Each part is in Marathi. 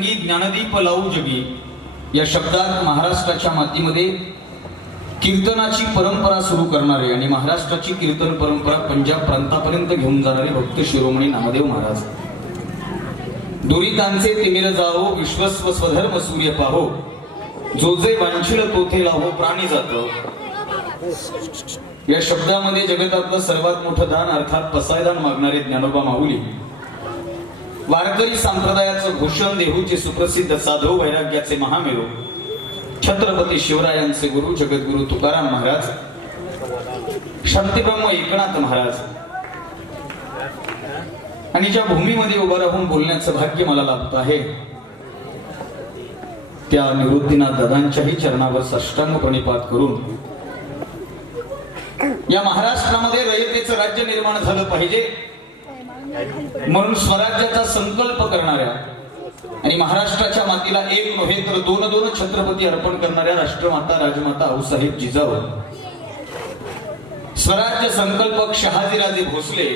ज्ञानदीप लावू जगी या शब्दात महाराष्ट्राच्या मातीमध्ये कीर्तनाची परंपरा सुरू करणारे आणि महाराष्ट्राची कीर्तन परंपरा पंजाब प्रांतापर्यंत घेऊन जाणारे भक्त शिरोमणी नामदेव महाराज. दुरितांचे तिमिर जावो विश्वस्व स्वधर्म सूर्य पाहो. जो जे वांछिल तोथे लावो प्राणी जात. या शब्दामध्ये जगतातलं सर्वात मोठं दान अर्थात पसायदान मागणारे ज्ञानोबा माऊली. वारकरी संप्रदायाचं भूषण देहूचे सुप्रसिद्ध साधू वैराग्याचे महामेरू छत्रपती शिवरायांचे गुरु जगद्गुरु तुकाराम महाराज शांतीब्रह्म एकनाथ महाराज. आणि ज्या भूमीमध्ये उभं राहून बोलण्याचं भाग्य मला लाभत आहे त्या निवृत्तीनाथ दादांच्याही चरणावर साष्टांग प्रणिपात करून या महाराष्ट्रामध्ये रयतेचं राज्य निर्माण झालं पाहिजे. म्हणून स्वराज्याचा संकल्प करणाऱ्या आणि महाराष्ट्राच्या मातीला एक नव्हे तर दोन दोन छत्रपती अर्पण करणाऱ्या राष्ट्रमाता राजमाता आऊसाहेब जिजाऊ. स्वराज्य संकल्पक शहाजीराजे भोसले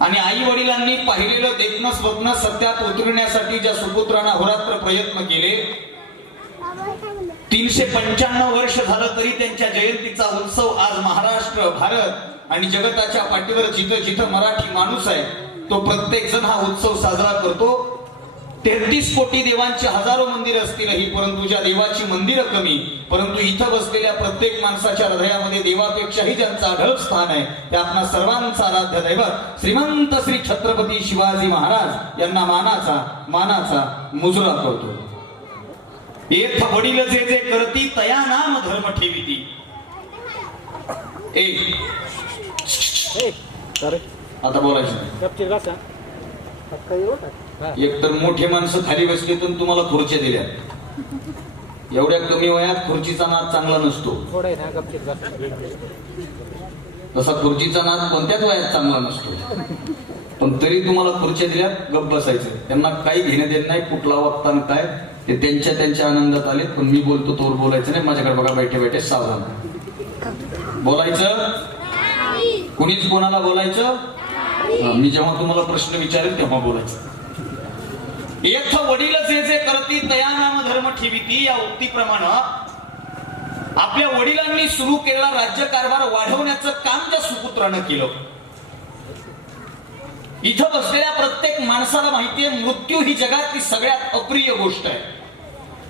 आणि आई वडिलांनी पाहिलेलं देखणं स्वप्न सत्यात उतरण्यासाठी ज्या सुपुत्रांना होरात्र प्रयत्न केले तीनशे पंच्याण्णव वर्ष झालं तरी त्यांच्या जयंतीचा उत्सव आज महाराष्ट्र भारत आणि जगताच्या पाठीवर जिथं जिथं मराठी माणूस आहे तो प्रत्येक जण हा उत्सव साजरा करतो. तेहतीस कोटी देवांची हजारो मंदिर असतीलही परंतु ज्या देवाची मंदिरं कमी परंतु इथं बसलेल्या प्रत्येक माणसाच्या हृदयामध्ये देवापेक्षाही ज्यांचं आढळ स्थान आहे ते आपला सर्वांचा आराध्य दैवत श्रीमंत श्री छत्रपती शिवाजी महाराज यांना मानाचा मानाचा मुजरा करतो. एक वडील जे जे करती तया नाम धर्म ठेविती. एक आता बोलायचं. एकतर मोठे माणसं खाली बसले तर तुम्हाला खुर्च्या दिल्या. एवढ्या कमी वयात खुर्चीचा नाद चांगला नसतो. तसा खुर्चीचा नाद कोणत्याच वयात चांगला नसतो. पण तरी तुम्हाला खुर्च्या दिल्या गप बसायचं. त्यांना काही घेणं देत नाही कुठला वक्ता काय ते त्यांच्या त्यांच्या आनंदात आले. पण मी बोलतो तोवर बोलायचं नाही. माझ्याकडे बघा बैठे बैठे सावधान. बोलायचं? कुणीच कोणाला बोलायचं? मी जेव्हा तुम्हाला प्रश्न विचारेल तेव्हा बोलायचं. येथ वडील जे जे करती तया नाम धर्म ठेविती या उक्तीप्रमाणे आपल्या वडिलांनी सुरू केलेला राज्यकारभार वाढवण्याचं काम त्या सुपुत्रानं केलं. इथं बसलेल्या प्रत्येक माणसाला माहितीये मृत्यू ही जगातली सगळ्यात अप्रिय गोष्ट आहे.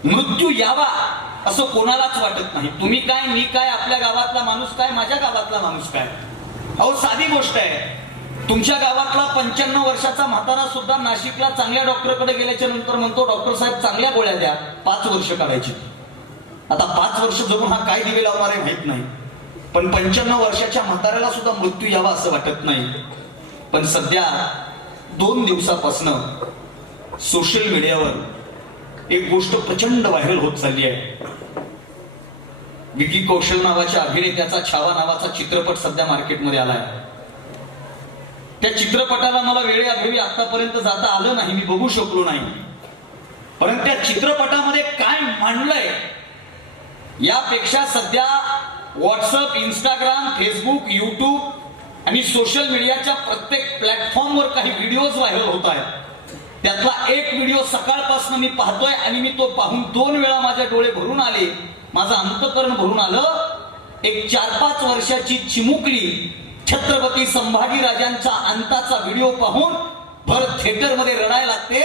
मृत्यू यावा. असं कोणालाच वाटत नाही. तुम्ही काय मी काय आपल्या गावातला माणूस काय माझ्या गावातला माणूस काय? अहो साधी गोष्ट आहे. तुमच्या गावातला पंच्याण्णव वर्षाचा म्हातारा सुद्धा नाशिकला चांगल्या डॉक्टरकडे गेल्याच्यानंतर म्हणतो डॉक्टर साहेब चांगल्या गोळ्या द्या. पाच वर्ष काढायची. आता पाच वर्ष जगून हा काय दिवे लावणार आहे माहीत नाही. पण पंच्याण्णव वर्षाच्या म्हाताऱ्याला सुद्धा मृत्यू यावा असं वाटत नाही. पण सध्या दोन दिवसापासनं सोशल मीडियावर एक गोष्ट प्रचंड व्हायरल होत चालली आहे. विकी कौशल नावाच्या अभिनेत्याचा छावा नावाचा चित्रपट सध्या मार्केटमध्ये आलाय. त्या चित्रपटाला मला वेळेअभावी आतापर्यंत जाता आलं नाही मी बघू शकलो नाही. परंतु त्या चित्रपटामध्ये काय मांडलंय यापेक्षा सध्या व्हॉट्सअप इंस्टाग्राम फेसबुक युट्यूब आणि सोशल मीडियाच्या प्रत्येक प्लॅटफॉर्मवर काही व्हिडिओज व्हायरल होत आहेत. त्यातला एक व्हिडिओ सकाळपासून मी पाहतोय आणि मी तो पाहून दोन वेळा माझ्या डोळे भरून आले. माझं अंतकरण भरून आलं. एक चार पाच वर्षाची चिमुकली छत्रपती संभाजी राजांचा अंताचा व्हिडिओ पाहून भर थिएटरमध्ये रडायला लागते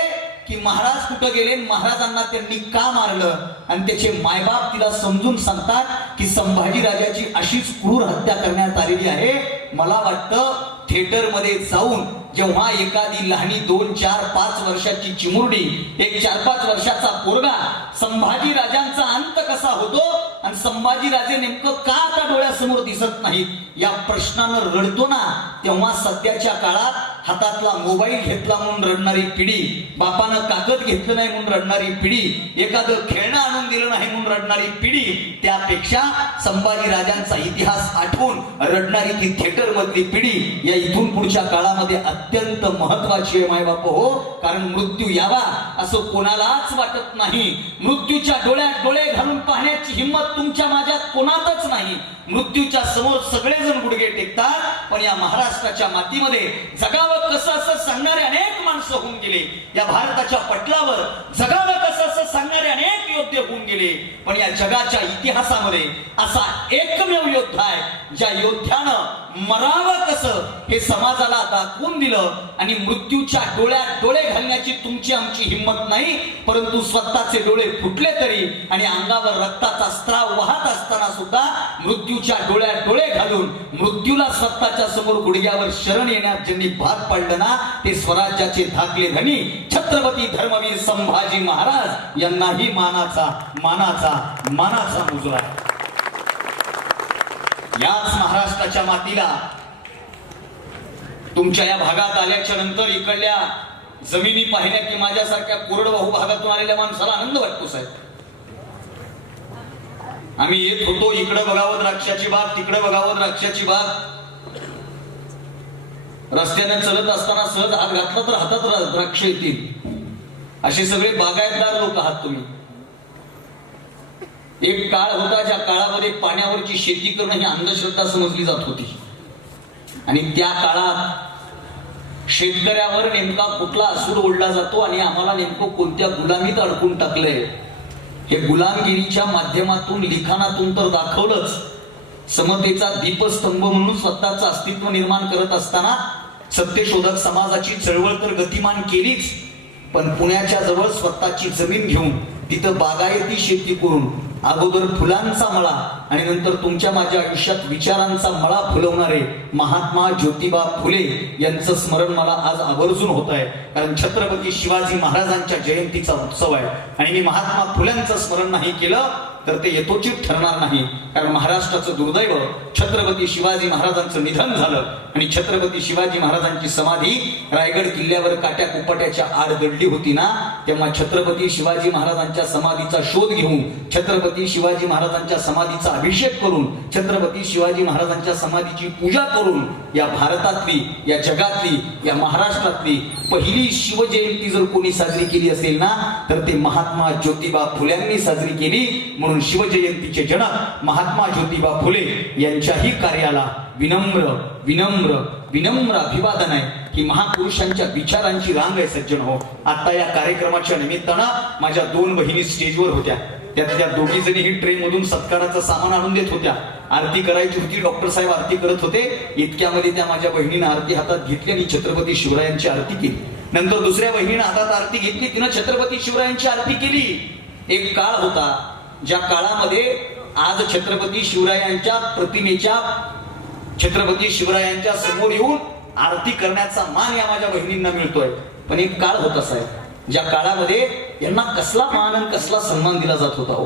की महाराज कुठं गेले? महाराजांना त्यांनी का मारलं? आणि त्याचे मायबाप तिला समजून सांगतात की संभाजी राजाची अशीच क्रूर हत्या करण्यात आलेली आहे. मला वाटतं थिएटरमध्ये जाऊन जेव्हा एखादी लहानी दोन चार पाच वर्षाची चिमुरडी एक चार पाच वर्षाचा पोरगा संभाजी राजांचा अंत कसा होतो? आणि संभाजीराजे नेमकं का आता डोळ्यासमोर दिसत नाहीत? या प्रश्नानं रडतो ना तेव्हा सध्याच्या काळात हातातला मोबाईल घेतला म्हणून रडणारी पिढी बापानं कागद घेतलं नाही म्हणून रडणारी पिढी एखादं खेळणं आणून दिलं नाही म्हणून रडणारी पिढी त्यापेक्षा संभाजी राजांचा इतिहास आठवून रडणारी ती थिएटर मधली पिढी या इथून पुढच्या काळामध्ये अत्यंत महत्वाची आहे माय बाप हो. कारण मृत्यू यावा असं कोणालाच वाटत नाही. मृत्यूच्या डोळ्यात डोळे घालून पाहण्याची हिंमत तुमच्या माझ्यात कोणातच नाही. मृत्यूच्या समोर सगळेजण गुडघे टेकतात पण या महाराष्ट्राच्या मातीमध्ये जगावं कसं असं सांगणारे अनेक माणसं होऊन गेले. या भारताच्या पटलावर जगावं कसं असं सांगणारे अनेक योद्धे होऊन गेले. पण या जगाच्या इतिहासामध्ये असा एकमेव योद्धा आहे ज्या योद्ध्यानं मरावं कसं? हे समाजाला दाखवून दिलं आणि मृत्यूच्या डोळ्यात डोळे घालण्याची तुमची आमची हिंमत नाही परंतु स्वतःचे डोळे फुटले तरी आणि अंगावर रक्ताचा स्त्राव वाहत असताना सुद्धा मृत्यूच्या डोळ्यात डोळे घालून मृत्यूला स्वतःच्या समोर गुडघ्यावर शरण येण्यात ज्यांनी भाग पाडलं ना ते स्वराज्याचे धाकले धनी छत्रपती धर्मवीर संभाजी महाराज यांनाही मानाचा मानाचा मानाचा मुजरा आहे. याच महाराष्ट्राच्या मातीला तुमच्या या भागात आल्याच्यानंतर इकडल्या जमिनी पाहिल्या की माझ्यासारख्या कोरडवाहू भागातून आलेल्या माणसाला आनंद वाटतो साहेब. आम्ही येत होतो इकडे बघावं द्राक्षाची बाग तिकडे बघावं द्राक्षाची बाग. रस्त्याने चलत असताना सहज हात घातला तर हातात द्राक्ष येतील. असे सगळे बागायतदार लोक आहात तुम्ही. एक काळ होता ज्या काळामध्ये पाण्यावरची शेती करणं ही अंधश्रद्धा समजली जात होती. आणि त्या काळात शेतकऱ्यावर नेमका कुठला असूर ओढला जातो आणि आम्हाला नेमकं कोणत्या गुलामीत अडकून टाकलंय हे गुलामगिरीच्या माध्यमातून लिखाणातून तर दाखवलंच. समतेचा दीपस्तंभ म्हणून स्वतःचं अस्तित्व निर्माण करत असताना सत्यशोधक समाजाची चळवळ तर गतिमान केलीच पण पुण्याच्या जवळ स्वतःची जमीन घेऊन तिथं बागायती शेती करून अगोदर फुलांचा मळा आणि नंतर तुमच्या माझ्या आयुष्यात विचारांचा मळा फुलवणारे महात्मा ज्योतिबा फुले यांचं स्मरण मला आज आवर्जून होत आहे. कारण छत्रपती शिवाजी महाराजांच्या जयंतीचा उत्सव आहे. आणि मी महात्मा फुल्यांचं स्मरण नाही केलं तर ते यथोचित ठरणार नाही. कारण महाराष्ट्राचं दुर्दैव छत्रपती शिवाजी महाराजांचं निधन झालं आणि छत्रपती शिवाजी महाराजांची समाधी रायगड किल्ल्यावर काट्या कुपाट्याच्या आड दडली होती ना तेव्हा छत्रपती शिवाजी महाराजांच्या समाधीचा शोध घेऊन छत्रपती शिवाजी महाराजांच्या समाधीचा अभिषेक करून छत्रपती शिवाजी महाराजांच्या समाधीची पूजा करून या भारतातली या जगातली या महाराष्ट्रातली पहिली शिवजयंती जर कोणी साजरी केली असेल ना तर ते महात्मा ज्योतिबा फुल्यांनी साजरी केली. म्हणून शिवजयंतीचे जनक महात्मा ज्योतिबा फुले यांच्याही कार्याला विनम्र विनम्र विनम्र अभिवादन आहे. की महापुरुषांच्या विचारांची रांग आहे सज्जन हो. आता या कार्यक्रमाच्या निमित्तानं माझ्या दोन बहिणी स्टेजवर होत्या. त्या दोघी जणी ही ट्रेन मधून सत्काराचं सामान आणून देत होत्या. आरती करायची होती डॉक्टर साहेब आरती करत होते. इतक्यामध्ये त्या माझ्या बहिणीनं आरती हातात घेतली आणि छत्रपती शिवरायांची आरती केली. नंतर दुसऱ्या बहिणीनं हातात आरती घेतली तिनं छत्रपती शिवरायांची आरती केली. एक काळ होता ज्या काळामध्ये आज छत्रपती शिवरायांच्या प्रतिमेच्या छत्रपती शिवरायांच्या समोर येऊन आरती करण्याचा मान या माझ्या बहिणींना मिळतोय. पण एक काळ होत असाय ज्या काळामध्ये यांना कसला मान आणि कसला सन्मान दिला जात होता हो.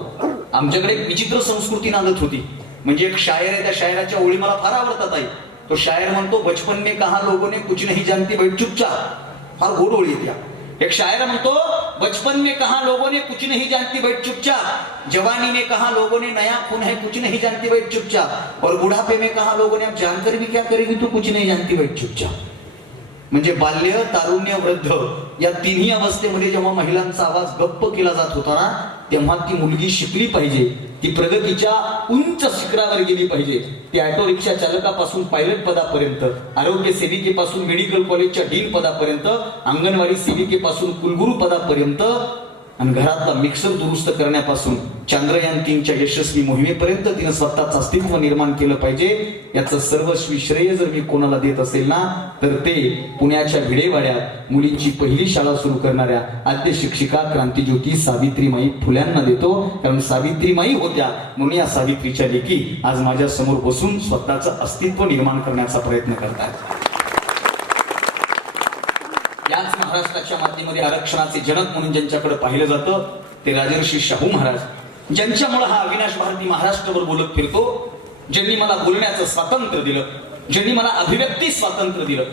आमच्याकडे एक विचित्र संस्कृती नांदत होती. म्हणजे एक शायर आहे त्या शायराच्या ओळी मला फार आवडतात आई तो शायर म्हणतो बचपन में कहा लोगों ने कुछ नहीं जानती बैठ चुपचाप. फार गोड ओळी येत्या एक शायर म्हणतो बचपन में कहा लोगों ने कुछ नहीं जानती बैठ चुपचाप। जवानी में कहा लोगों ने नया खून है कुछ नहीं जानती बैठ चुपचाप। और बुढ़ापे में कहा लोगों ने अब जानकर भी क्या करेगी तू कुछ नहीं जानती बैठ चुपचाप। म्हणजे बाल्य तारुण्य वृद्ध या तिन्ही अवस्थेमध्ये जेव्हा महिलांचा आवाज गप्प केला जात होता ना तेव्हा ती मुलगी शिकली पाहिजे. ती प्रगतीच्या उंच शिखरावर गेली पाहिजे. ते ऑटो रिक्षा चालकापासून पायलट पदापर्यंत आरोग्य सेविकेपासून मेडिकल कॉलेजच्या डीन पदापर्यंत अंगणवाडी सेविकेपासून कुलगुरू पदापर्यंत आणि घरातला मिक्सर दुरुस्त करण्यापासून चांद्रयान तीनच्या यशस्वी मोहिमेपर्यंत तिनं स्वतःचं अस्तित्व निर्माण केलं पाहिजे याचं सर्वस्वी श्रेय जर मी कोणाला देत असेल ना तर ते पुण्याच्या भिडेवाड्यात मुलींची पहिली शाळा सुरू करणाऱ्या आद्य शिक्षिका क्रांतीज्योती सावित्रीमाई फुल्यांना देतो. कारण सावित्रीमाई होत्या म्हणून या सावित्रीच्या लेखी आज माझ्यासमोर बसून स्वतःचं अस्तित्व निर्माण करण्याचा प्रयत्न करतात याच महाराष्ट्राच्या मातीमध्ये आरक्षणाचे जनक म्हणून ज्यांच्याकडे पाहिलं जातं ते राजर्षी शाहू महाराज. ज्यांच्यामुळे हा अविनाश भारती महाराष्ट्रावर बोलत फिरतो ज्यांनी मला बोलण्याचं स्वातंत्र्य दिलं ज्यांनी मला अभिव्यक्ती स्वातंत्र्य दिलं.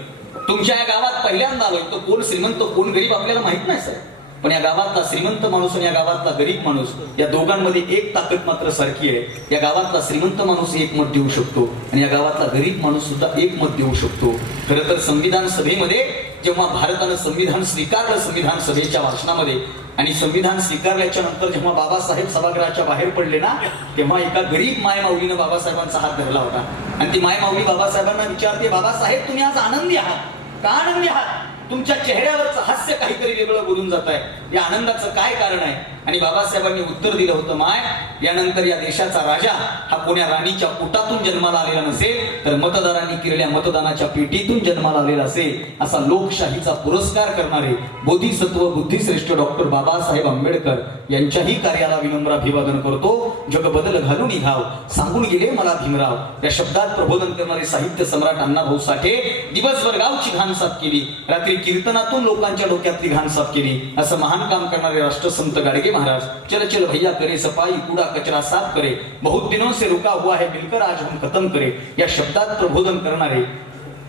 तुमच्या या गावात पहिल्यांदा आलोय तो कोण श्रीमंत कोण गरीब आपल्याला माहीत नाही सर. पण या गावातला श्रीमंत माणूस आणि या गावातला गरीब माणूस या दोघांमध्ये एक ताकद मात्र सारखी आहे. या गावातला श्रीमंत माणूस एक मत देऊ शकतो आणि या गावातला गरीब माणूस सुद्धा एक मत देऊ शकतो. खरं तर संविधान सभेमध्ये जेव्हा भारतानं संविधान स्वीकारलं संविधान सभेच्या भाषणामध्ये आणि संविधान स्वीकारल्याच्या नंतर जेव्हा बाबासाहेब सभागृहाच्या बाहेर पडले ना तेव्हा एका गरीब मायमाऊलीनं बाबासाहेबांचा हात धरला होता. आणि ती मायमाऊली बाबासाहेबांना विचारते बाबासाहेब तुम्ही आज आनंदी आहात? का आनंदी आहात? तुमच्या चेहऱ्यावरचं हास्य काहीतरी वेगळं बोलून जात आहे या आनंदाचं काय कारण आहे? आणि बाबासाहेबांनी उत्तर दिलं होतं माय यानंतर या देशाचा राजा हा कोण्या राणीच्या पोटातून जन्माला आलेला नसेल तर मतदारांनी केलेल्या मतदानाच्या पेटीतून जन्माला आलेला असेल असा लोकशाहीचा पुरस्कार करणारे बोधिसत्व बुद्धिश्रेष्ठ डॉक्टर बाबासाहेब आंबेडकर यांच्याही कार्याला विनम्र अभिवादन करतो. जग बदल घालून घाव सांगून गेले मला भीमराव. या शब्दात प्रबोधन करणारे साहित्य सम्राट अण्णाभाऊ साठे दिवसभर गावची घाण साफ केली रात्री कीर्तनातून लोकांच्या डोक्यातली घाण साफ केली असं महान काम करणारे राष्ट्रसंत गाडगे महाराज चल चल भैया करे सफाई कूड़ा कचरा साफ करे बहुत दिनों से रुका हुआ है मिलकर आज हम खत्म करे। या शब्दात प्रबोधन करणारे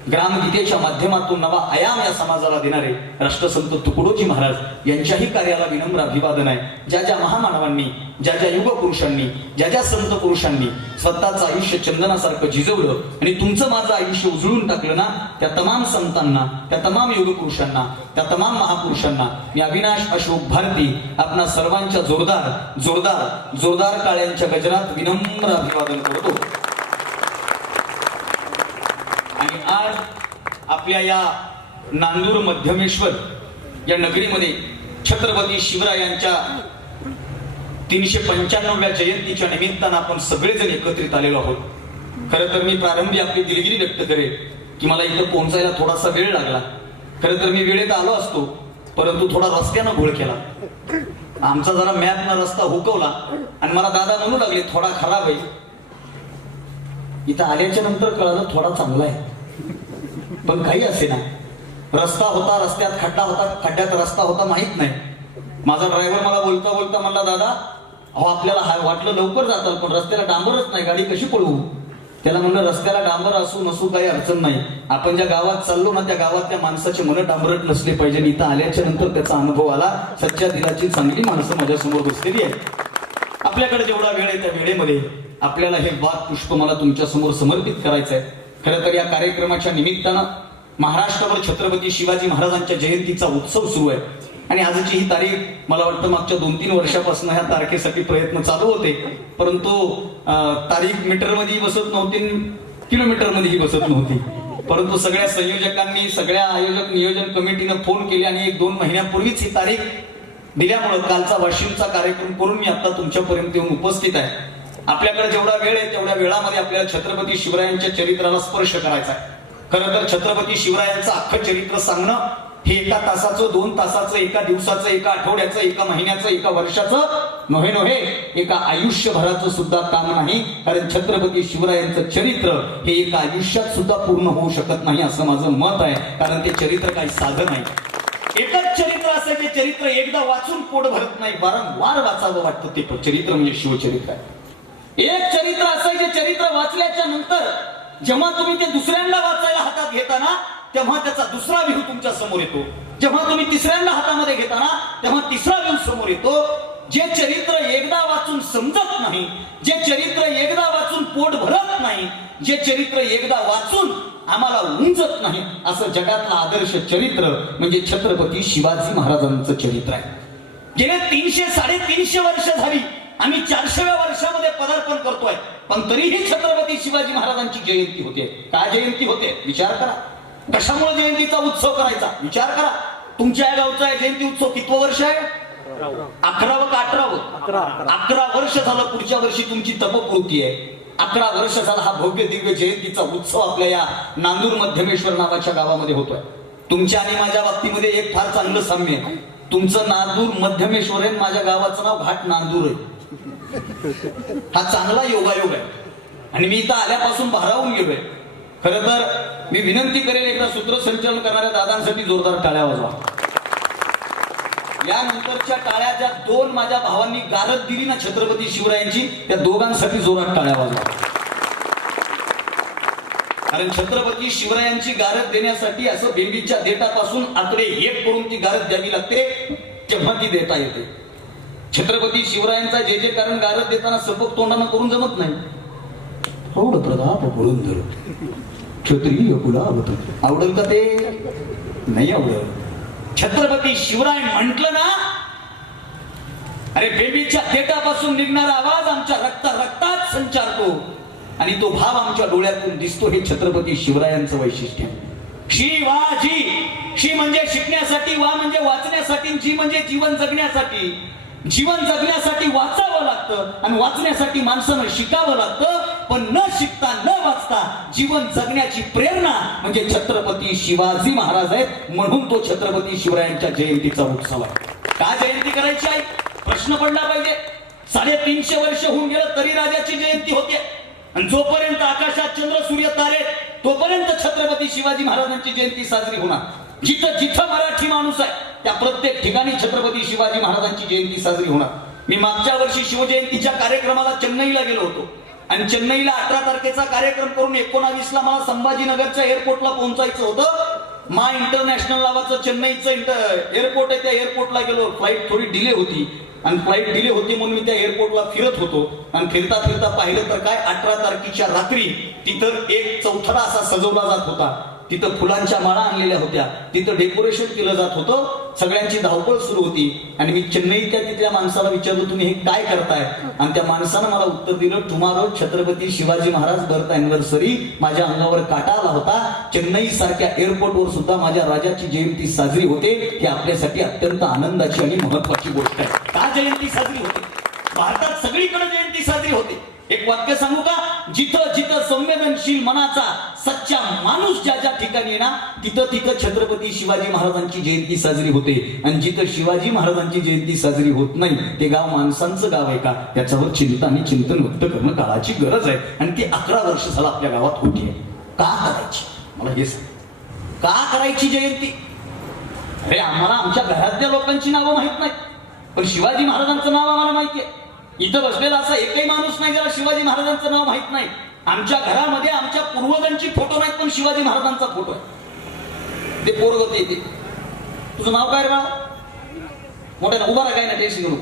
ग्रामगीतेच्या माध्यमातून नवा आयाम या समाजाला देणारे राष्ट्रसंत तुकडोजी महाराज यांच्याही कार्याला विनम्र अभिवादन आहे. ज्या ज्या महामानवांनी ज्या ज्या युग पुरुषांनी ज्या ज्या संत पुरुषांनी स्वतःचं आयुष्य चंदनासारखं झिजवलं आणि तुमचं माझं आयुष्य उजळून टाकलं ना त्या तमाम संतांना त्या तमाम युग पुरुषांना त्या तमाम महापुरुषांना मी अविनाश अशोक भारती आपणा सर्वांच्या जोरदार जोरदार जोरदार काळ्यांच्या गजरात विनम्र अभिवादन करतो. आणि आज आपल्या या नांदूर मध्यमेश्वर या नगरीमध्ये छत्रपती शिवरायांच्या तीनशे पंच्याण्णव्या जयंतीच्या निमित्तानं आपण सगळेजण एकत्रित आलेलो आहोत. खरं तर मी प्रारंभी आपली दिलगिरी व्यक्त करेल की मला इथं पोहोचायला थोडासा वेळ लागला. खरं तर मी वेळेत आलो असतो परंतु थोडा रस्त्यानं घोळ केला. आमचा जरा मॅपनं रस्ता हुकवला आणि मला दादा म्हणू लागले थोडा खराब आहे. इथं आल्याच्यानंतर कळालं थोडा चांगला आहे. पण काही असे ना रस्ता होता रस्त्यात खड्डा होता खड्ड्यात रस्ता होता माहीत नाही. माझा ड्रायव्हर मला बोलता बोलता म्हणला दादा अहो आपल्याला हाय वाटलं लवकर जातात पण रस्त्याला डांबरच नाही गाडी कशी पळवू? त्याला म्हणलं रस्त्याला डांबर असू नसू काही अडचण नाही. आपण ज्या गावात चाललो ना त्या गावातल्या माणसाचे मन डांबरट नसले पाहिजे आणि इथं आल्याच्यानंतर त्याचा अनुभव आला. सच्च्या दिलाची चांगली माणसं माझ्यासमोर बसलेली आहे आपल्याकडे जेवढा वेळ आहे त्या वेळेमध्ये आपल्याला हे वाद पुष्प मला तुमच्यासमोर समर्पित करायचं आहे खरं तर या कार्यक्रमाच्या निमित्तानं महाराष्ट्रावर छत्रपती शिवाजी महाराजांच्या जयंतीचा उत्सव सुरू आहे. आणि आजची ही तारीख मला वाटतं मागच्या दोन तीन वर्षापासून ह्या तारखेसाठी प्रयत्न चालू होते. परंतु तारीख मीटरमध्ये बसत नव्हती किलोमीटरमध्येही बसत नव्हती. परंतु सगळ्या संयोजकांनी सगळ्या आयोजक नियोजन कमिटीनं फोन केले आणि एक दोन महिन्यापूर्वीच ही तारीख दिल्यामुळं कालचा वाशिमचा कार्यक्रम करून मी आता तुमच्यापर्यंत येऊन उपस्थित आहे. आपल्याकडे जेवढा वेळ आहे तेवढ्या वेळामध्ये आपल्याला छत्रपती शिवरायांच्या चरित्राला स्पर्श करायचा आहे. खरं तर छत्रपती शिवरायांचं अख्खं चरित्र सांगणं हे एका तासाचं दोन तासाचं एका दिवसाचं एका आठवड्याचं एका महिन्याचं एका वर्षाचं नव्हे नव्हे एका आयुष्यभराचं सुद्धा काम नाही. कारण छत्रपती शिवरायांचं चरित्र हे एका आयुष्यात सुद्धा पूर्ण होऊ शकत नाही असं माझं मत आहे. कारण ते चरित्र काही साधं नाही. एकच चरित्र असं ते चरित्र एकदा वाचून पोट भरत नाही. वारंवार वाचावं वाटतं ते चरित्र म्हणजे शिवचरित्र आहे. एक चरित्र असं जे चरित्र वाचल्याच्या नंतर जेव्हा तुम्ही ते दुसऱ्यांदा वाचायला हातात घेताना तेव्हा त्याचा दुसरा व्ह्यू तुमच्यासमोर येतो. जेव्हा तुम्ही तिसऱ्यांदा हातामध्ये घेताना तेव्हा तिसरा व्ह्यू समोर येतो. जे चरित्र एकदा वाचून समजत नाही जे चरित्र एकदा वाचून पोट भरत नाही जे चरित्र एकदा वाचून आम्हाला उंजत नाही असं जगातलं आदर्श चरित्र म्हणजे छत्रपती शिवाजी महाराजांचं चरित्र आहे. गेल्या तीनशे साडेतीनशे वर्ष झाली. आम्ही चारशेव्या वर्षामध्ये पदार्पण करतोय. पण तरीही छत्रपती शिवाजी महाराजांची जयंती होते. काय जयंती होते? विचार करा. कशामुळे जयंतीचा उत्सव करायचा? विचार करा. तुमच्या या गावचा आहे जयंती उत्सव कितवं वर्ष आहे? अकरावं का अठरावं? अकरा वर्ष झालं पुढच्या वर्षी तुमची तपपूर्ती आहे. अकरा वर्ष झाला हा भव्य दिव्य जयंतीचा उत्सव आपल्या या नांदूर मध्यमेश्वर नावाच्या गावामध्ये होतोय. तुमच्या आणि माझ्या बाबतीमध्ये एक फार चांगलं साम्य आहे. तुमचं नांदूर मध्यमेश्वर आहे माझ्या गावाचं नाव घाट नांदूर आहे. हा चांगला योगायोग आहे. आणि मी इथं आल्यापासून भारावून गेलोय. खरं तर मी विनंती करेल एकदा सूत्रसंचालन करणाऱ्या दादांसाठी जोरदार टाळ्या वाजवा. यानंतरच्या टाळ्या ज्या दोन माझ्या भावांनी गारद दिली ना छत्रपती शिवरायांची त्या दोघांसाठी जोरात टाळ्या वाजवा. कारण छत्रपती शिवरायांची गारद देण्यासाठी असं बेंबीच्या देठापासून आकडे एक करून ती गारद द्यावी लागते तेव्हा ती देता येते. छत्रपती शिवरायांचा जे जे कारण गारद देताना सपक तोंडानं करून जमत नाही. प्रौढ प्रताप पुरंदर क्षत्रिय कुलावत आवडेल का ते? नाही आवडत छत्रपती शिवराय म्हंटल ना अरे बेबीच्या देठापासून निघणारा आवाज आमच्या रक्ता रक्तात संचारतो. आणि तो भाव आमच्या डोळ्यातून दिसतो हे छत्रपती शिवरायांचं वैशिष्ट्य. शिवाजी शी म्हणजे शिकण्यासाठी वा म्हणजे वाचण्यासाठी जी म्हणजे जीवन जगण्यासाठी. जीवन जगण्यासाठी वाचावं लागतं आणि वाचण्यासाठी माणसानं शिकावं लागतं. पण न शिकता न वाचता जीवन जगण्याची प्रेरणा म्हणजे छत्रपती शिवाजी महाराज आहेत म्हणून तो छत्रपती शिवरायांच्या जयंतीचा उत्सव आहे. का जयंती करायची आहे प्रश्न पडला पाहिजे. साडेतीनशे वर्ष होऊन गेलं तरी राजाची जयंती होते. आणि जोपर्यंत आकाशात चंद्र सूर्य तारे तोपर्यंत छत्रपती शिवाजी महाराजांची जयंती साजरी होणार. जिथं जिथं मराठी माणूस आहे त्या प्रत्येक ठिकाणी छत्रपती शिवाजी महाराजांची जयंती साजरी होणार. मी मागच्या वर्षी शिवजयंतीच्या कार्यक्रमाला चेन्नईला गेलो होतो. आणि चेन्नईला अठरा तारखेचा कार्यक्रम करून एकोणावीसला मला संभाजीनगरच्या एअरपोर्टला पोहोचायचं होतं. मा इंटरनॅशनल नावाचं चेन्नईचं इंटर एअरपोर्ट आहे त्या एअरपोर्टला गेलो. फ्लाईट थोडी डिले होती. आणि फ्लाईट डिले होती म्हणून मी त्या एअरपोर्टला फिरत होतो. आणि फिरता फिरता पाहिलं तर काय अठरा तारखेच्या रात्री तिथं एक चौथडा असा सजवला जात होता. तिथं फुलांच्या माळा आणलेल्या होत्या. तिथं डेकोरेशन केलं जात होतं. सगळ्यांची धावपळ सुरू होती. आणि मी चेन्नईतल्या तिथल्या माणसाला विचारलं तुम्ही हे काय करताय? आणि त्या माणसानं मला उत्तर दिलं tomorrow Chhatrapati Shivaji Maharaj birth anniversary माझ्या अंगावर काटा आला होता. चेन्नई सारख्या एअरपोर्टवर सुद्धा माझ्या राजाची जयंती साजरी होते. ही आपल्यासाठी अत्यंत आनंदाची आणि महत्वाची गोष्ट आहे. का जयंती साजरी होते? भारतात सगळीकडे जयंती साजरी होते. एक वाक्य सांगू का? जिथं जिथं संवेदनशील मनाचा सच्चा माणूस ज्या ज्या ठिकाणी ना तिथं तिथं छत्रपती शिवाजी महाराजांची जयंती साजरी होते. आणि जिथं शिवाजी महाराजांची जयंती साजरी होत नाही ते गाव माणसांचं गाव आहे का? त्याच्यावर चिंता आणि चिंतन व्यक्त करणं काळाची गरज आहे. आणि ती अकरा वर्ष झालं आपल्या गावात होती. आहे का करायची? मला हे का करायची जयंती? अरे आम्हाला आमच्या घरातल्या लोकांची नावं माहीत नाही पण शिवाजी महाराजांचं नाव आम्हाला माहिती आहे. इथं बसलेला असा एकही माणूस नाही ज्याला शिवाजी महाराजांचं नाव माहीत नाही. आमच्या घरामध्ये आमच्या पूर्वजांची फोटो नाहीत पण शिवाजी महाराजांचा फोटो आहे. ते पोरग ते ते. तुझं नाव काय बाळा? मोठ्या उभा राहा काय ना टेन्शन घेऊ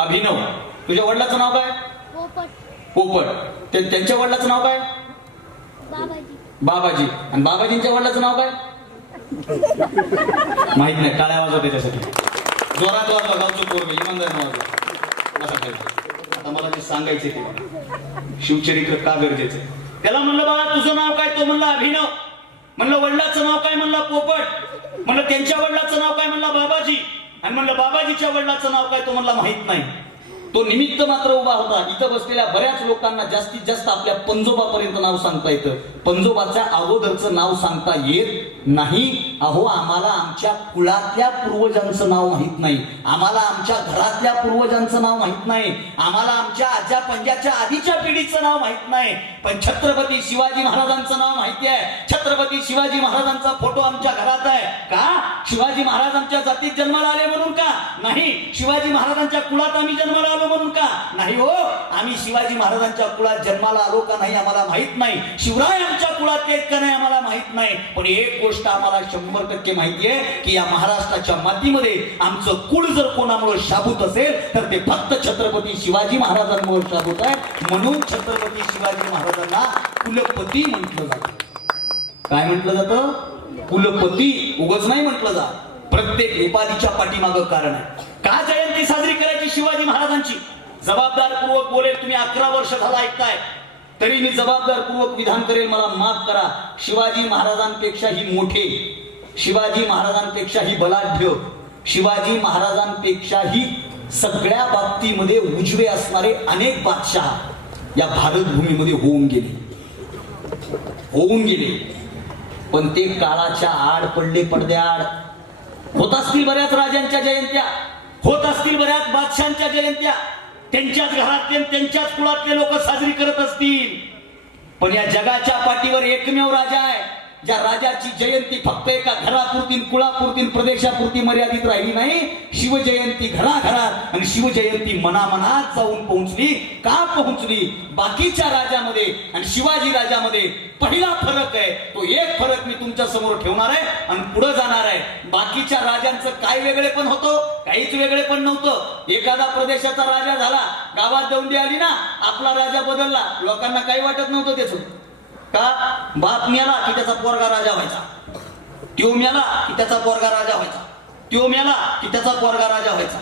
अभिनव तुझ्या वडिलाचं नाव काय? पोपट. त्यांच्या वडिलाचं नाव काय? बाबाजी. आणि बाबाजींच्या वडिलाचं नाव काय? माहीत नाही काळ्या आवाज होते त्याच्यासाठी. जोरात वाजला गावचं पोरग इमानदार वाजला असं ठेवलं. आता मला ते सांगायचे ते शिवचरित्र का गरजेचं आहे? त्याला म्हणलं बाळा तुझं नाव काय? तो म्हणला अभिनव. म्हणलं वडिलाचं नाव काय? म्हणला पोपट. म्हणलं त्यांच्या वडिलाचं नाव काय? म्हणला बाबाजी. आणि म्हणलं बाबाजीच्या वडिलाचं नाव काय? तो म्हणला माहीत नाही. तो निमित्त मात्र उभा होता. इथं बसलेल्या बऱ्याच लोकांना जास्तीत जास्त आपल्या पंजोबापर्यंत नाव सांगता येतं. पंजोबाच्या अगोदरचं नाव सांगता येत नाही. अहो आम्हाला आमच्या कुळातल्या पूर्वजांचं नाव माहीत नाही. आम्हाला आमच्या घरातल्या पूर्वजांचं नाव माहीत नाही. आम्हाला आमच्या आजच्या पंजाच्या आधीच्या पिढीचं नाव माहीत नाही. पण छत्रपती शिवाजी महाराजांचं नाव माहिती आहे. छत्रपती शिवाजी महाराजांचा फोटो आमच्या घरात आहे. का? शिवाजी महाराज आमच्या जातीत जन्माला आले म्हणून का? नाही. शिवाजी महाराजांच्या कुळात आम्ही जन्माला आलो म्हणून का? नाही हो आम्ही शिवाजी महाराजांच्या कुळात जन्माला आलो का नाही आम्हाला माहीत नाही. शिवराय आमच्या कुळात येत का नाही आम्हाला माहीत नाही. पण एक गोष्ट आम्हाला शंभर टक्के माहिती आहे की या महाराष्ट्राच्या मातीमध्ये आमचं कुळ जर कोणामुळे शाबूत असेल तर ते फक्त छत्रपती शिवाजी महाराजांमुळे शाबूत आहे. म्हणून छत्रपती शिवाजी महाराजांना कुलपती म्हटलं जात. काय म्हटलं जातं? कुलपती. उगच नाही म्हटलं जात. प्रत्येक उपाधीच्या पाठीमागं कारण आहे. का जयंती साजरी करायची शिवाजी महाराजांची? जबाबदारपूर्वक बोलेल तुम्ही अकरा वर्ष झाला ऐकताय. तरी मी जबाबदारपूर्वक विधान करेल मला माफ करा. शिवाजी महाराजांपेक्षाही मोठे. शिवाजी महाराजांपेक्षाही बलाढ्य. शिवाजी महाराजांपेक्षाही सगळ्या बाबतीमध्ये उजवे असणारे अनेक बादशाह या भारतभूमीमध्ये होऊन गेले. होऊन गेले. पण ते काळाच्या आड पडले पडद्याआड. होत असतील बऱ्याच राजांच्या जयंत्या. होत असतील बऱ्याच बादशांच्या जयंत्या त्यांच्याच घरातले त्यांच्याच कुळातले लोक साजरी करत असतील. पण या जगाच्या पाठीवर एकमेव राजा आहे. ज्या राजाची जयंती फक्त एका घरापुरती कुळापुरती प्रदेशापुरती मर्यादित राहिली नाही शिवजयंती घराघरात आणि शिवजयंती मनामनात जाऊन पोहोचली का पोहोचली? बाकीच्या राजामध्ये आणि शिवाजी राजामध्ये पहिला फरक आहे तो एक फरक मी तुमच्यासमोर ठेवणार आहे आणि पुढे जाणार आहे. बाकीच्या राजांचं काय वेगळे पण होतं काहीच वेगळे पण नव्हतं. एखादा प्रदेशाचा राजा झाला गावात दौंडी आली ना आपला राजा बदलला लोकांना काही वाटत नव्हतं त्याचं. का? बाप मेला की त्याचा पोरगा राजा व्हायचा. त्यो मेला की त्याचा पोरगा राजा व्हायचा. त्यो मेला की त्याचा पोरगा राजा व्हायचा.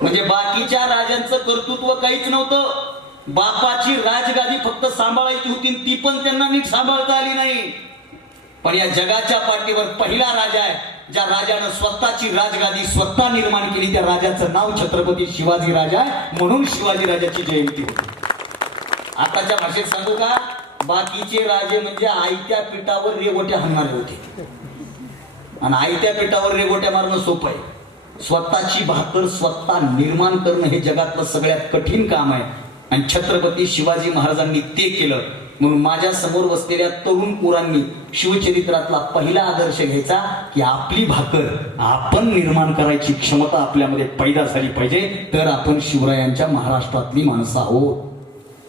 म्हणजे बाकीच्या राजांचं कर्तृत्व काहीच नव्हतं. बापाची राजगादी फक्त सांभाळायची होती ती पण त्यांना नीट सांभाळता आली नाही. पण या जगाच्या पाठीवर पहिला राजा आहे ज्या राजानं स्वतःची राजगादी स्वतः निर्माण केली. त्या राजाचं नाव छत्रपती शिवाजी राजा आहे म्हणून शिवाजी राजाची जयंती होती. आताच्या भाषेत सांगू का? बाकीचे राजे म्हणजे आयत्या पिठावर रेगोट्या हाणणारे होते. आणि आयत्या पिठावर रेगोट्या मारणं सोपं आहे. स्वतःची भाकर स्वतः निर्माण करणं हे जगातलं सगळ्यात कठीण काम आहे. आणि छत्रपती शिवाजी महाराजांनी ते केलं. म्हणून माझ्यासमोर बसलेल्या तरुण पोरांनी शिवचरित्रातला पहिला आदर्श घ्यायचा की आपली भाकर आपण निर्माण करायची क्षमता आपल्यामध्ये पैदा झाली पाहिजे. तर आपण शिवरायांच्या महाराष्ट्रातली माणसं आहोत.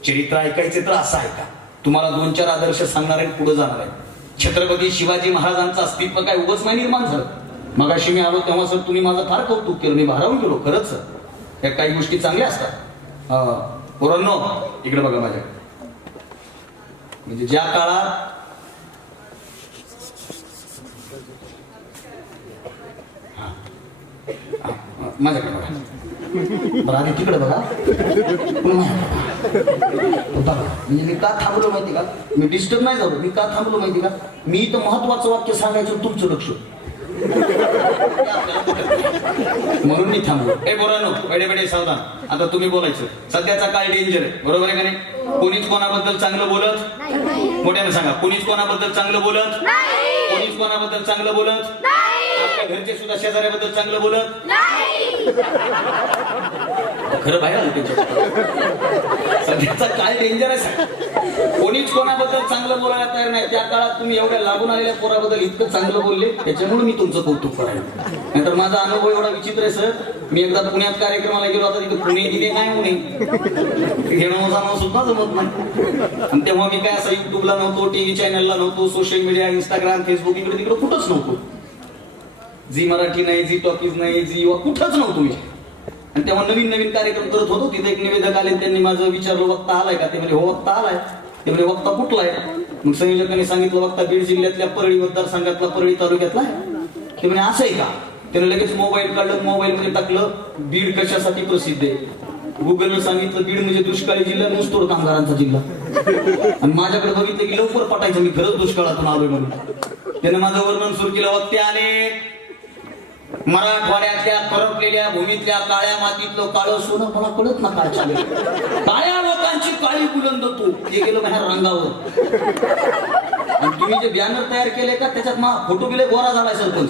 चरित्र ऐकायचे तर असं ऐका तुम्हाला दोन चार आदर्श सांगणार आहेत पुढे जाणार आहेत. छत्रपती शिवाजी महाराजांचं अस्तित्व काय? उगच नाही निर्माण झालं. मगाशी मी आलो तेव्हा सर तुम्ही माझं फार कौतुक केलं. मी भारावून गेलो खरंच सर. या काही गोष्टी चांगल्या असतात. पोरांनो इकडे बघा माझ्या. म्हणजे ज्या काळात माझ्याकडे बघा. बरं आधी तिकडे बघा. बघा. बघा म्हणजे मी का थांबलो माहिती का? मी डिस्टर्ब नाही झालो. मी का थांबलो माहिती का? मी इथं महत्वाचं वाक्य सांगायचं तुमचं लक्ष. म्हणून मी थांबलो. ए बोरानो बेडे बेडे सावधान. आता तुम्ही बोलायचं. सध्याचा काळ डेंजर आहे. बरोबर आहे का नाही? कोणीच कोणाबद्दल चांगलं बोलत? मोठ्यानं सांगा. कोणीच कोणाबद्दल चांगलं बोलत? कोणीच कोणाबद्दल चांगलं बोलत? आपल्या घरचे सुद्धा शेजाऱ्याबद्दल चांगलं बोलत? खरं बाहेर आलं सध्याचा काय डेंजर आहे. कोणीच कोणाबद्दल चांगलं बोलायला तयार नाही. त्या काळात तुम्ही एवढ्या लागून आलेल्या पोराबद्दल इतकं चांगलं बोलले त्याच्यामुळे मी तुमचं कौतुक करायला नाहीतर माझा अनुभव एवढा विचित्र आहे सर. मी एकदा पुण्यात कार्यक्रमाला गेलो आता तिथे पुणे तिथे काय म्हणे घेणं जाणं सुद्धा जमत नाही. आणि तेव्हा मी काय असं युट्यूबला नव्हतो टीव्ही चॅनलला नव्हतो सोशल मीडिया इंस्टाग्राम फेसबुक इकडे तिकडे कुठंच नव्हतो. झी मराठी नाही झी टॉकीज नाही झी युवा कुठंच नव्हतो मी आणि तेव्हा नवीन नवीन कार्यक्रम करत होतो तिथे एक निवेदक आले त्यांनी माझं विचारलं वक्ता आलाय का? ते म्हणजे हो वक्ता आलाय. ते म्हणजे वक्ता कुठला आहे? मग संयोजकांनी सांगितलं वक्ता बीड जिल्ह्यातल्या परळी मतदारसंघातला परळी तालुक्यातला आहे. ते म्हणजे असं आहे का? त्याने लगेच मोबाईल काढलं मोबाईल मध्ये टाकलं बीड कशासाठी प्रसिद्ध आहे? गुगलनं सांगितलं बीड म्हणजे दुष्काळी जिल्हा नुसतोड कामगारांचा जिल्हा. आणि माझ्याकडे बघितलं की लवकर पटायचं मी खरंच दुष्काळातून आलोय म्हणून. त्याने माझं वर्णन सुरू केलं वक्ते अनेक मराठवाड्यातल्या करपलेल्या भूमीतल्या काळ्या मातीतलं काळं सोनं मला कळत ना काय चालेल काळ्या लोकांची काळी बुलंद तू. जे गेलो बाहेर रंगावर. आणि तुम्ही जे बॅनर तयार केले का त्याच्यात मा फोटो गेले गोरा झालाय सरपंच.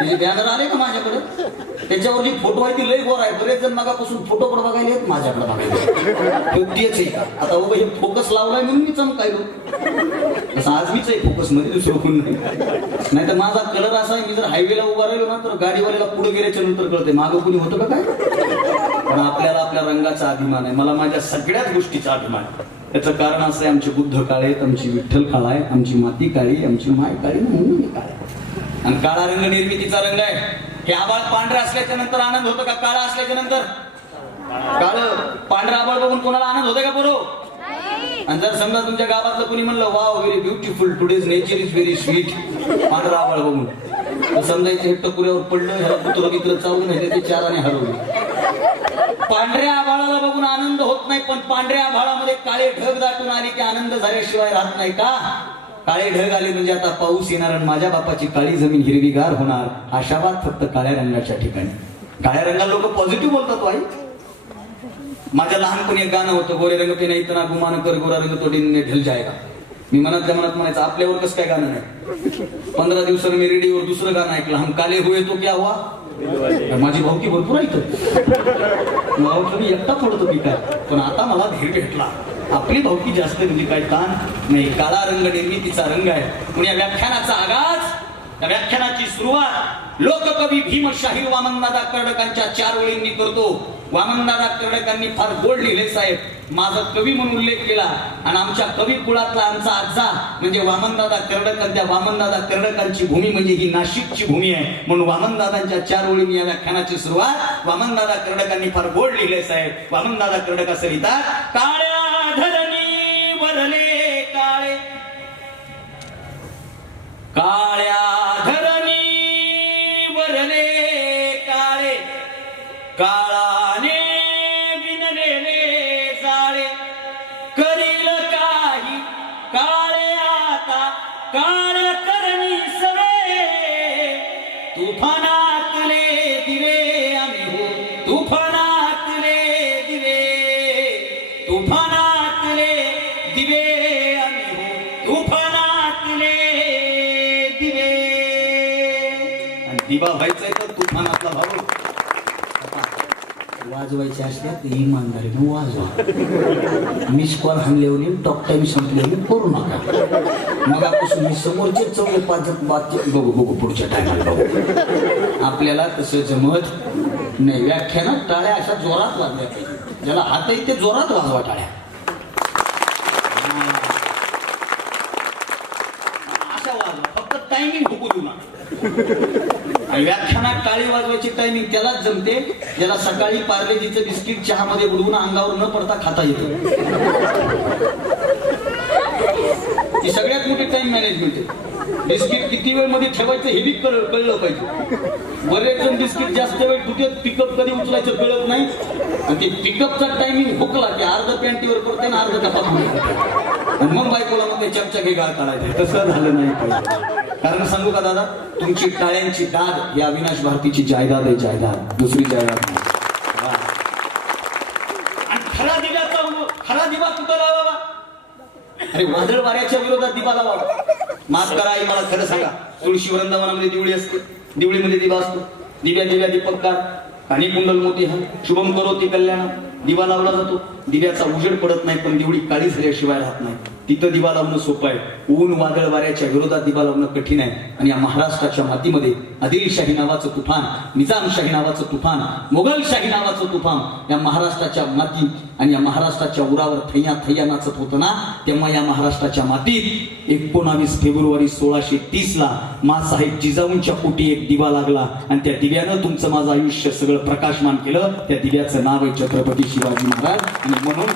ते बॅनर आले का माझ्याकडे? त्याच्यावर जी फोटो आहे ती लय गोरा आहे. बरेच जण मागापासून फोटो पण बघायला येत माझ्याकडे बघायला. तेच आहे. का आता उभं हे फोकस लावलाय म्हणून मी चमकायलो. असं आज मीच आहे फोकसमध्ये दुसरं कोण नाही. नाही तर माझा कलर असा आहे मी जर हायवेला उभा राहिलो ना तर गाडीवाल्याला पुढे गेल्याच्यानंतर कळते मागं कुणी होतं का काय? पण आपल्याला आपल्या रंगाचा अभिमान आहे मला माझ्या सगळ्याच गोष्टीचा अभिमान आहे. त्याचं कारण असं आहे आमचे बुद्ध काळे आहेत आमची विठ्ठल काळा आहे आमची माती काळी आमची माय काळी म्हणून काळे आणि काळा रंग निर्मितीचा रंग आहे. हे आबाळ पांढरा असल्याच्या नंतर आनंद होतो का? काळा असल्याच्या नंतर? काळ. पांढरा आबाळ बघून कोणाला आनंद होतो का बरोबर आणि जर समजा तुमच्या गावातलं कोणी म्हणलं wow very beautiful today's nature is very sweet पांढरा आबाळ बघून. तर समजायचं हे टकुऱ्यावर पडलं ह्याला कुत्र मित्र चावून ते चाराने हरवलं. पांढऱ्या आभाळाला बघून आनंद होत नाही पण पांढऱ्या आभाळामध्ये काळे ढग दाटून आले की आनंद झाल्याशिवाय राहत नाही का? काळे ढग आले म्हणजे आता पाऊस येणार आणि माझ्या बापाची काळी जमीन हिरवीगार होणार आशावाद फक्त काळ्या रंगाच्या ठिकाणी. काळ्या रंगाला लोक पॉझिटिव्ह बोलतात हो आई. माझ्या लहानपणी एक गाणं होतं गोरे रंग नाही इतना गुमान कर गोरा रंग तो दिन ढल जाएगा मी मनातल्या मनात म्हणायचं आपल्यावर कसं काय गाणं नाही? पंधरा दिवसानं मी रेडिओवर दुसरं गाणं ऐकलं. हम काले हुए तो क्या हुआ? माझी भावकी भरपूर इथं. भावकी मी एकटा पडतो मी काय? पण आता मला धीर भेटला. आपली भावकी जास्त म्हणजे काय ताण नाही. काळा रंग निर्मितीचा रंग आहे. म्हणून या व्याख्यानाचा आगाज या व्याख्यानाची सुरुवात लोककवी भीम शाहीर वामनदादा कर्डकांच्या चार ओळींनी करतो. वामनदादा कर्णकांनी फार गोड लिहिले साहेब. माझा कवी म्हणून उल्लेख केला आणि आमच्या कवी कुळातला आमचा आजचा म्हणजे वामनदादा कर्णकन त्या वामनदादा कर्णकांची भूमी म्हणजे ही नाशिकची भूमी आहे. म्हणून वामनदादांच्या चार ओळींनी या व्याख्यानाची सुरुवात वामनदादा कर्णकांनी फार गोड लिहिले साहेब. वामनदादा कर्णक असं लिहितात काळ्या धरणी वरले काळे काळ्या दिवा व्हायचाय तर तुफानातला भाऊ. वाजवायचे असल्या तर इमानदारीने वाजवा. मिस कॉल हाणल्यावर टॉक टाइम संपल्यावर करू नका. मग आपण मी समोरचे चौघे पाच पाच बघू बघू पुढच्या टायमाला बघू. आपल्याला तसं जमत नाही. व्याख्यानात टाळ्या अशा जोरात वाजल्या पाहिजे. ज्याला हात ते जोरात वाजवा टाळ्या. अशा वाजवा. फक्त टायमिंग हुकू देऊ नका आणि व्याख्यानात टाळी वाजवायची टायमिंग त्यालाच जमते. ज्याला सकाळी पार्लेजीचं बिस्किट चहामध्ये बुडवून अंगावर न पडता खाता येतो. ही सगळ्यात मोठी टाइम मॅनेजमेंट आहे. बिस्किट किती वेळमध्ये ठेवायचं हे बी कळलं पाहिजे. बरेच जण बिस्किट जास्त वेळ कुठे पिकअप कधी उचलायचं कळत नाही. आणि ते पिकअपचा टायमिंग हुकला की अर्ध पॅन्टीवर पडते आणि अर्ध कपात मग बायकोला मग ते घे हे गाळ काढायचे तसं झालं नाही पाहिजे. कारण सांगू का दादा तुमची टाळ्यांची दाद या अविनाश भारतीची जायदाद आहे जायदाद. दुसरी जायदाद आणि खरा दिव्याचा खरा दिवा कुठं लावा अरे वादळ वाऱ्याच्या विरोधात दिवा लावा माफ करा आई मला खरं सांगा. तुळशी वृंदावनामध्ये दिवळी असते. दिवळीमध्ये दिवा असतो. दिव्या दिव्या दीपककार. आणि कुंडल मोती हा. शुभम करोती कल्याण. दिवा लावला जातो. दिव्याचा उजेड पडत नाही पण दिवळी काळी झाल्याशिवाय राहत नाही. तिथं दिवा लावणं सोपं आहे. ऊन वादळ वाऱ्याच्या विरोधात दिवा लावणं कठीण आहे. आणि या महाराष्ट्राच्या मातीमध्ये आदिलशाही नावाचं तुफान निजामशाही नावाचं तुफान मोगलशाही नावाचं तुफान या महाराष्ट्राच्या माती आणि या महाराष्ट्राच्या उरावर थैया थैया नाचत होतं ना तेव्हा या महाराष्ट्राच्या मातीत एकोणावीस फेब्रुवारी सोळाशे तीस ला मासाहेब जिजाऊंच्या पोटी एक दिवा लागला. आणि त्या दिव्यानं तुमचं माझं आयुष्य सगळं प्रकाशमान केलं. त्या दिव्याचं नाव आहे छत्रपती शिवाजी महाराज. आणि म्हणून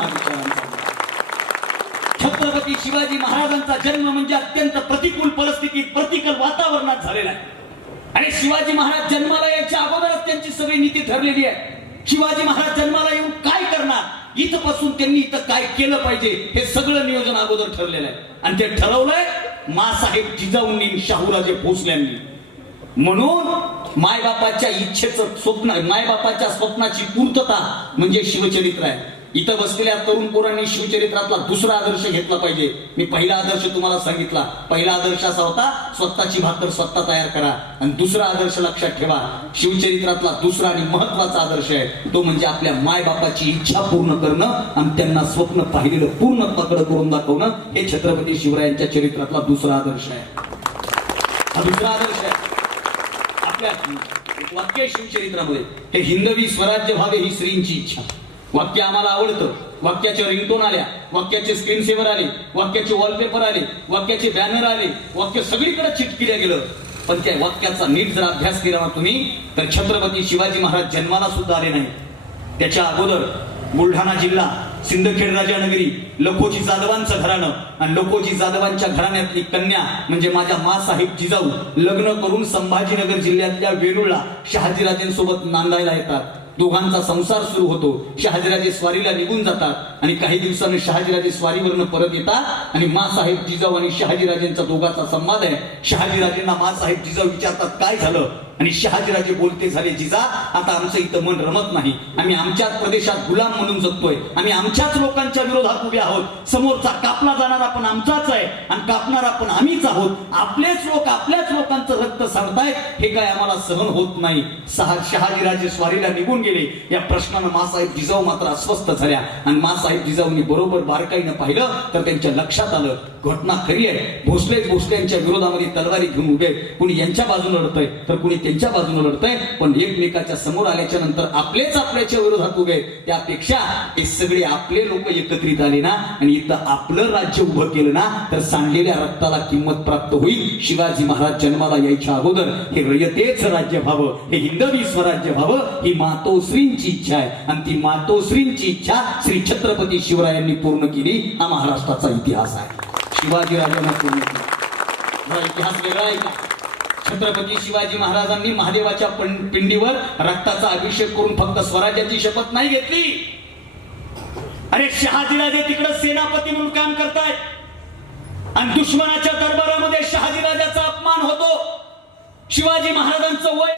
छत्रपती शिवाजी महाराजांचा जन्म म्हणजे अत्यंत प्रतिकूल परिस्थितीत प्रतिकूल वातावरणात झालेला आहे. आणि शिवाजी महाराज जन्माला यायच्या अगोदरच त्यांची सगळी नीती ठरलेली आहे. शिवाजी महाराज जन्माला येऊन काय करणार? इथपासून त्यांनी इथं काय केलं पाहिजे? हे सगळं नियोजन अगोदर ठरलेलं आहे. आणि ते ठरवलंय मासाहेब जिजाऊंनी शाहूराजे भोसल्यांनी म्हणून मायबापाच्या इच्छेचं स्वप्न मायबापाच्या स्वप्नाची पूर्तता म्हणजे शिवचरित्र आहे. इथं बसलेल्या तरुण पोरांनी शिवचरित्रातला दुसरा आदर्श घेतला पाहिजे. मी पहिला आदर्श तुम्हाला सांगितला. पहिला आदर्श असा होता स्वतःची भाकर स्वतः तयार करा आणि दुसरा आदर्श लक्षात ठेवा. शिवचरित्रातला दुसरा आणि महत्त्वाचा आदर्श आहे. तो म्हणजे आपल्या मायबापाची इच्छा पूर्ण करणं आणि त्यांना स्वप्न पाहिलेलं पूर्णत्वाकडे करून दाखवणं. हे छत्रपती शिवरायांच्या चरित्रातला दुसरा आदर्श आहे. हा दुसरा आदर्श आहे. आपल्या वाक्य शिवचरित्रामध्ये हे हिंदवी स्वराज्य व्हावे ही श्रींची इच्छा. वाक्य आम्हाला आवडतं. वाक्याच्या रिंगटोन आल्या वाक्याचे स्क्रीन सेवर आले वाक्याचे वॉलपेपर आले वाक्याचे बॅनर आले वाक्य सगळीकडे चिटकिल्या गेलं. पण त्या वाक्याचा नीट जर अभ्यास केला ना तुम्ही तर छत्रपती शिवाजी महाराज जन्माला सुद्धा आले नाही त्याच्या अगोदर बुलढाणा जिल्हा सिंदखेड राजानगरी लखोजी जाधवांचं घराणं आणि लखोजी जाधवांच्या घराण्यातली कन्या म्हणजे माझ्या मासाहेब जिजाऊ लग्न करून संभाजीनगर जिल्ह्यातल्या वेरूळला शहाजीराजेंसोबत नांदायला येतात. दोघांचा संसार सुरू होतो. शहाजीराजे स्वारीला निघून जातात आणि काही दिवसांनी शहाजीराजे स्वारीवरनं परत येतात आणि मासाहेब जिजाऊ आणि शहाजीराजेंचा दोघांचा संवाद आहे. शहाजीराजेंना मासाहेब जिजाऊ विचारतात काय झालं? आणि शहाजीराजे बोलते झाले जिजा आता आमचं इथं मन रमत नाही. आम्ही आमच्याच प्रदेशात गुलाम म्हणून जगतोय. आम्ही आमच्याच लोकांच्या विरोधात उभे आहोत. समोरचा कापला जाणारा पण आमचाच आहे आणि कापणारा पण आम्हीच आहोत. आपलेच लोक आपल्याच लोकांचं रक्त सांडतायत हे काय आम्हाला सहन होत नाही. सहा शहाजीराजे स्वारीला निघून गेले. या प्रश्नानं मासाहेब जिजाऊ मात्र अस्वस्थ झाल्या. आणि मासाहेब जिजाऊंनी बरोबर बारकाईनं पाहिलं तर त्यांच्या लक्षात आलं घटना खरी आहे. भोसले भोसल्यांच्या विरोधामध्ये तलवारी घेऊन उभे कुणी यांच्या बाजूने लढतंय तर कुणी त्यांच्या बाजूने लढतंय. पण एकमेकाच्या समोर आल्याच्यानंतर आपलेच आपल्याच्या विरोधात उभे त्यापेक्षा हे सगळे आपले लोक एकत्रित आले ना आणि इथं आपलं राज्य उभं केलं ना तर सांडलेल्या रक्ताला किंमत प्राप्त होईल. शिवाजी महाराज जन्माला यायच्या अगोदर हे रयतेच राज्य व्हावं. हे हिंदवी स्वराज्य व्हावं. ही मातोश्रींची इच्छा आहे. आणि ती मातोश्रींची इच्छा श्री छत्रपती शिवरायांनी पूर्ण केली. हा महाराष्ट्राचा इतिहास आहे. शिवाजी राजांना पूर्ण केला. इतिहास वेगळा आहे का? छत्रपती शिवाजी महाराजांनी महादेवाच्या पिंडीवर रक्ताचा अभिषेक करून फक्त स्वराज्याची शपथ नाही घेतली. अरे शहाजीराजे तिकडे सेनापती म्हणून काम करतायत आणि दुश्मनाच्या दरबारामध्ये शहाजीराजाचा अपमान होतो. शिवाजी महाराजांचं वय